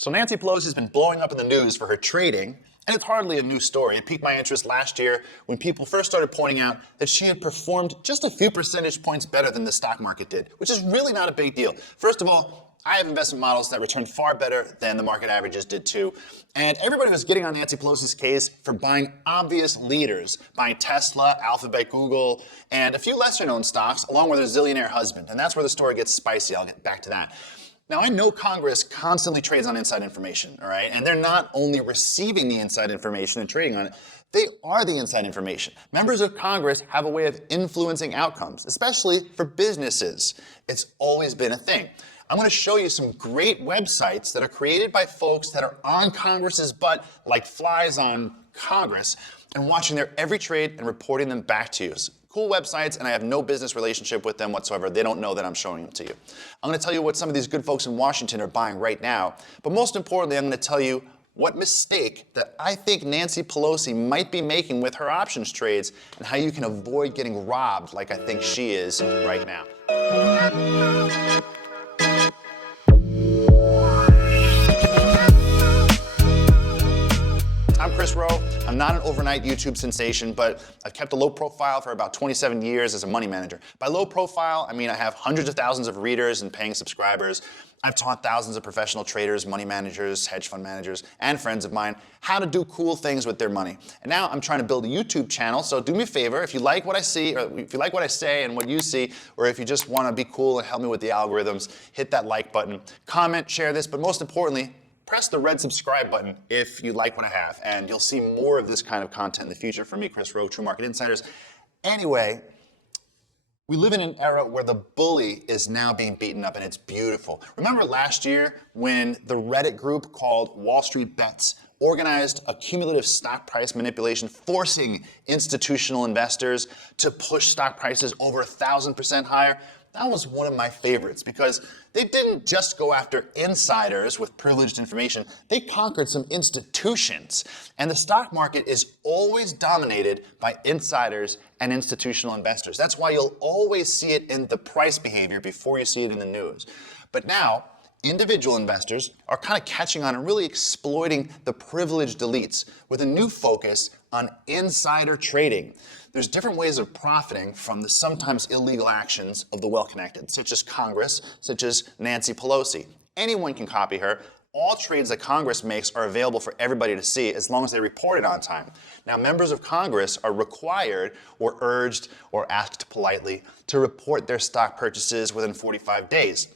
So Nancy Pelosi has been blowing up in the news for her trading, and it's hardly a new story. It piqued my interest last year when people first started pointing out that she had performed just a few percentage points better than the stock market did, which is really not a big deal. First of all, I have investment models that return far better than the market averages did too. And everybody was getting on Nancy Pelosi's case for buying obvious leaders, buying Tesla, Alphabet, Google, and a few lesser known stocks, along with her zillionaire husband. And that's where the story gets spicy. I'll get back to that. Now, I know Congress constantly trades on inside information, all right? And they're not only receiving the inside information and trading on it, they are the inside information. Members of Congress have a way of influencing outcomes, especially for businesses. It's always been a thing. I'm going to show you some great websites that are created by folks that are on Congress's butt like flies on Congress and watching their every trade and reporting them back to you. Cool websites, and I have no business relationship with them whatsoever. They don't know that I'm showing them to you. I'm going to tell you what some of these good folks in Washington are buying right now, but most importantly, I'm going to tell you what mistake that I think Nancy Pelosi might be making with her options trades and how you can avoid getting robbed like I think she is right now. I'm Chris Rowe. I'm not an overnight YouTube sensation, but I've kept a low profile for about 27 years as a money manager. By low profile, I mean I have hundreds of thousands of readers and paying subscribers. I've taught thousands of professional traders, money managers, hedge fund managers, and friends of mine how to do cool things with their money. And now I'm trying to build a YouTube channel, so do me a favor, if you like what I see, or if you like what I say and what you see, or if you just want to be cool and help me with the algorithms, hit that like button, comment, share this, but most importantly, press the red subscribe button if you like what I have, and you'll see more of this kind of content in the future from me, Chris Rowe, True Market Insiders. Anyway, we live in an era where the bully is now being beaten up, and it's beautiful. Remember last year when the Reddit group called Wall Street Bets organized a cumulative stock price manipulation, forcing institutional investors to push stock prices over 1,000% higher? That was one of my favorites because they didn't just go after insiders with privileged information, they conquered some institutions. And the stock market is always dominated by insiders and institutional investors. That's why you'll always see it in the price behavior before you see it in the news. But now, individual investors are kind of catching on and really exploiting the privileged elites with a new focus on insider trading. There's different ways of profiting from the sometimes illegal actions of the well-connected, such as Congress, such as Nancy Pelosi. Anyone can copy her. All trades that Congress makes are available for everybody to see as long as they report it on time. Now, members of Congress are required or urged or asked politely to report their stock purchases within 45 days.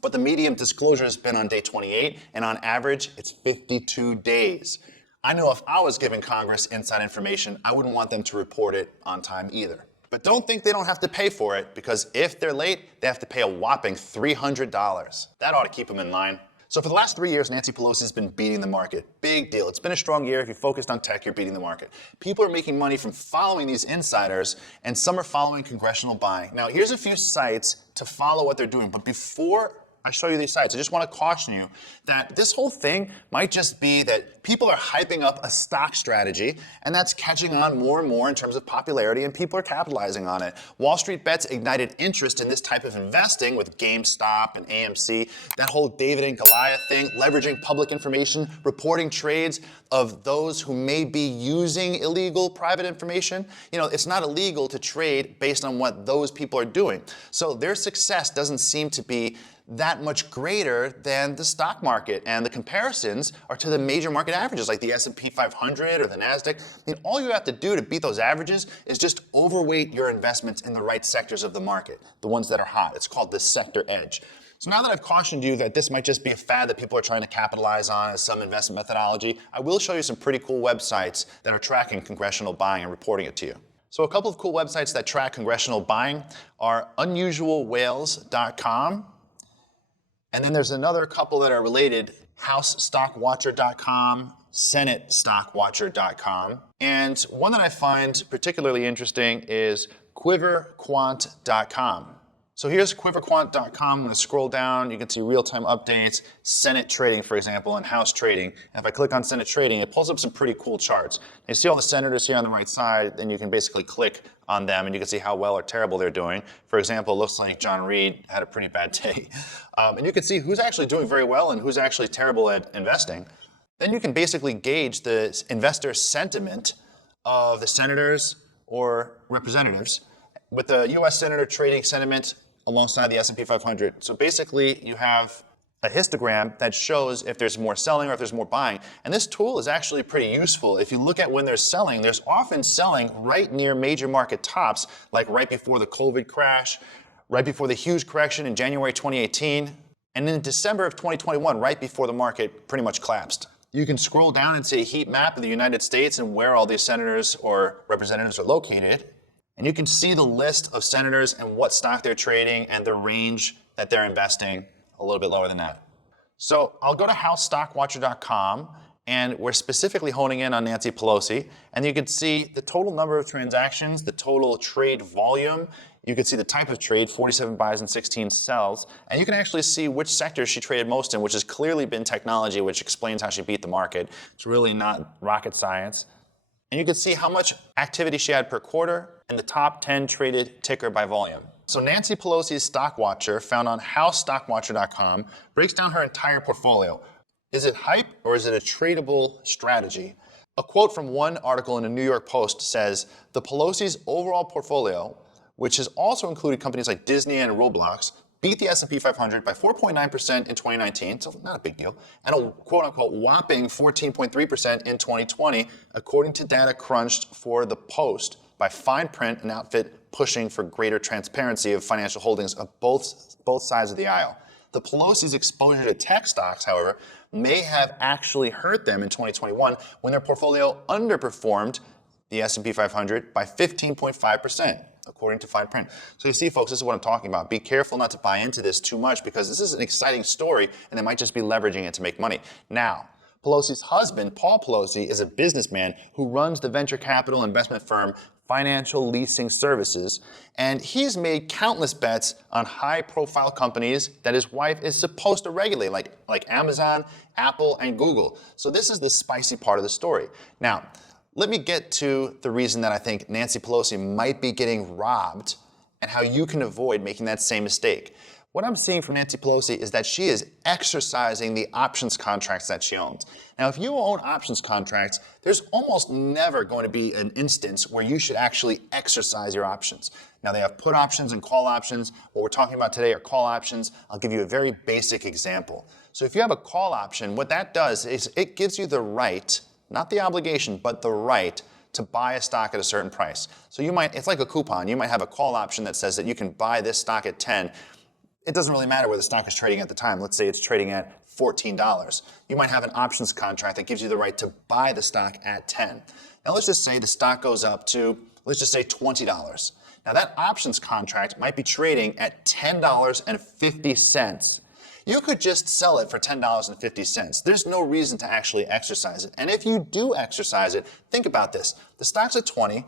But the median disclosure has been on day 28, and on average, it's 52 days. I know if I was giving Congress inside information, I wouldn't want them to report it on time either. But don't think they don't have to pay for it, because if they're late, they have to pay a whopping $300. That ought to keep them in line. So for the last 3 years, Nancy Pelosi has been beating the market. Big deal. It's been a strong year. If you're focused on tech, you're beating the market. People are making money from following these insiders, and some are following congressional buying. Now, here's a few sites to follow what they're doing. But before I show you these sites, I just want to caution you that this whole thing might just be that people are hyping up a stock strategy, and that's catching on more and more in terms of popularity, and people are capitalizing on it. Wall Street Bets ignited interest in this type of investing with GameStop and AMC, that whole David and Goliath thing, leveraging public information, reporting trades of those who may be using illegal private information. You know, it's not illegal to trade based on what those people are doing. So their success doesn't seem to be that much greater than the stock market, and the comparisons are to the major market averages like the S&P 500 or the NASDAQ. I mean, all you have to do to beat those averages is just overweight your investments in the right sectors of the market, the ones that are hot. It's called the sector edge. So now that I've cautioned you that this might just be a fad that people are trying to capitalize on as some investment methodology, I will show you some pretty cool websites that are tracking congressional buying and reporting it to you. So a couple of cool websites that track congressional buying are unusualwhales.com. And then there's another couple that are related, HouseStockWatcher.com, SenateStockWatcher.com. And one that I find particularly interesting is QuiverQuant.com. So here's quiverquant.com. I'm going to scroll down. You can see real-time updates, Senate trading, for example, and House trading. And if I click on Senate trading, it pulls up some pretty cool charts. You see all the senators here on the right side, then you can basically click on them and you can see how well or terrible they're doing. For example, it looks like John Reed had a pretty bad day. And you can see who's actually doing very well and who's actually terrible at investing. Then you can basically gauge the investor sentiment of the senators or representatives with the U.S. Senator trading sentiment alongside the S&P 500. So basically, you have a histogram that shows if there's more selling or if there's more buying. And this tool is actually pretty useful. If you look at when they're selling, there's often selling right near major market tops, like right before the COVID crash, right before the huge correction in January 2018, and in December of 2021, right before the market pretty much collapsed. You can scroll down and see a heat map of the United States and where all these senators or representatives are located. And you can see the list of senators and what stock they're trading and the range that they're investing a little bit lower than that. So I'll go to housestockwatcher.com, and we're specifically honing in on Nancy Pelosi. And you can see the total number of transactions, the total trade volume. You can see the type of trade, 47 buys and 16 sells. And you can actually see which sectors she traded most in, which has clearly been technology, which explains how she beat the market. It's really not rocket science. And you can see how much activity she had per quarter and the top 10 traded ticker by volume. So Nancy Pelosi's Stock Watcher, found on housestockwatcher.com, breaks down her entire portfolio. Is it hype or is it a tradable strategy? A quote from one article in the New York Post says, the Pelosi's overall portfolio, which has also included companies like Disney and Roblox, beat the S&P 500 by 4.9% in 2019, so not a big deal, and a quote-unquote whopping 14.3% in 2020, according to data crunched for The Post by Fine Print, an outfit pushing for greater transparency of financial holdings of both sides of the aisle. The Pelosi's exposure to tech stocks, however, may have actually hurt them in 2021 when their portfolio underperformed the S&P 500 by 15.5%. According to Fine Print. So you see, folks, this is what I'm talking about. Be careful not to buy into this too much because this is an exciting story and they might just be leveraging it to make money. Now, Pelosi's husband, Paul Pelosi, is a businessman who runs the venture capital investment firm Financial Leasing Services, and he's made countless bets on high-profile companies that his wife is supposed to regulate, like Amazon, Apple, and Google. So this is the spicy part of the story. Now, let me get to the reason that I think Nancy Pelosi might be getting robbed and how you can avoid making that same mistake. What I'm seeing from Nancy Pelosi is that she is exercising the options contracts that she owns. Now, if you own options contracts, there's almost never going to be an instance where you should actually exercise your options. Now, they have put options and call options. What we're talking about today are call options. I'll give you a very basic example. So if you have a call option, what that does is it gives you the right, not the obligation, but the right to buy a stock at a certain price. So you might, it's like a coupon. You might have a call option that says that you can buy this stock at 10. It doesn't really matter where the stock is trading at the time. Let's say it's trading at $14. You might have an options contract that gives you the right to buy the stock at 10. Now let's just say the stock goes up to, let's just say $20. Now that options contract might be trading at $10.50. You could just sell it for $10.50. There's no reason to actually exercise it. And if you do exercise it, think about this. The stock's at 20.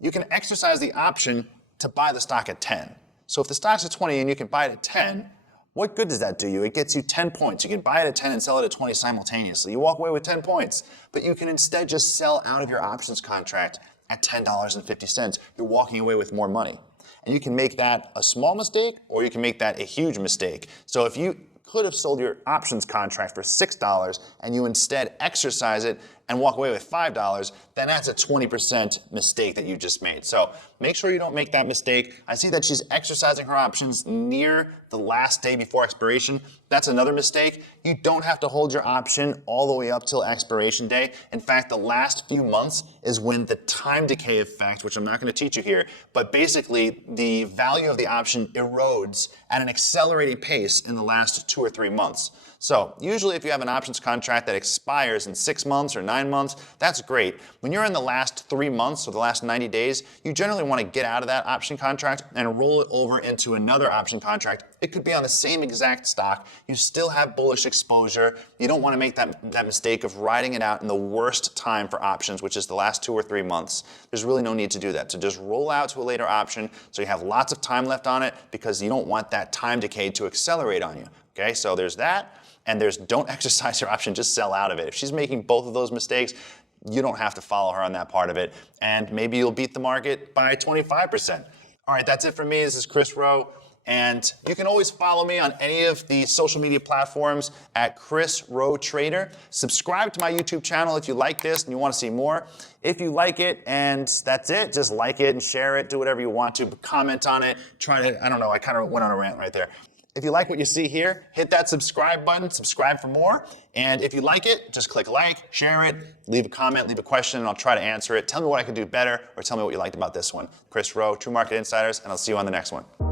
You can exercise the option to buy the stock at 10. So if the stock's at 20 and you can buy it at 10, what good does that do you? It gets you 10 points. You can buy it at 10 and sell it at 20 simultaneously. You walk away with 10 points. But you can instead just sell out of your options contract at $10.50. You're walking away with more money. And you can make that a small mistake or you can make that a huge mistake. So if you could have sold your options contract for $6 and you instead exercise it and walk away with $5, then that's a 20% mistake that you just made. So make sure you don't make that mistake. I see that she's exercising her options near the last day before expiration. That's another mistake. You don't have to hold your option all the way up till expiration day. In fact, the last few months is when the time decay effect, which I'm not going to teach you here, but basically the value of the option erodes at an accelerating pace in the last 2 or 3 months. So usually if you have an options contract that expires in 6 months or 9 months, that's great. When you're in the last 3 months or the last 90 days, you generally want to get out of that option contract and roll it over into another option contract. It could be on the same exact stock. You still have bullish exposure. You don't want to make that mistake of riding it out in the worst time for options, which is the last 2 or 3 months. There's really no need to do that. So just roll out to a later option so you have lots of time left on it, because you don't want that time decay to accelerate on you. Okay, so there's that. And there's don't exercise your option, just sell out of it. If she's making both of those mistakes, you don't have to follow her on that part of it. And maybe you'll beat the market by 25%. All right, that's it for me. This is Chris Rowe. And you can always follow me on any of the social media platforms at Chris Rowe Trader. Subscribe to my YouTube channel if you like this and you want to see more. If you like it and that's it, just like it and share it, do whatever you want to, but comment on it. I don't know, I kind of went on a rant right there. If you like what you see here, hit that subscribe button, subscribe for more. And if you like it, just click like, share it, leave a comment, leave a question, and I'll try to answer it. Tell me what I could do better, or tell me what you liked about this one. Chris Rowe, True Market Insiders, and I'll see you on the next one.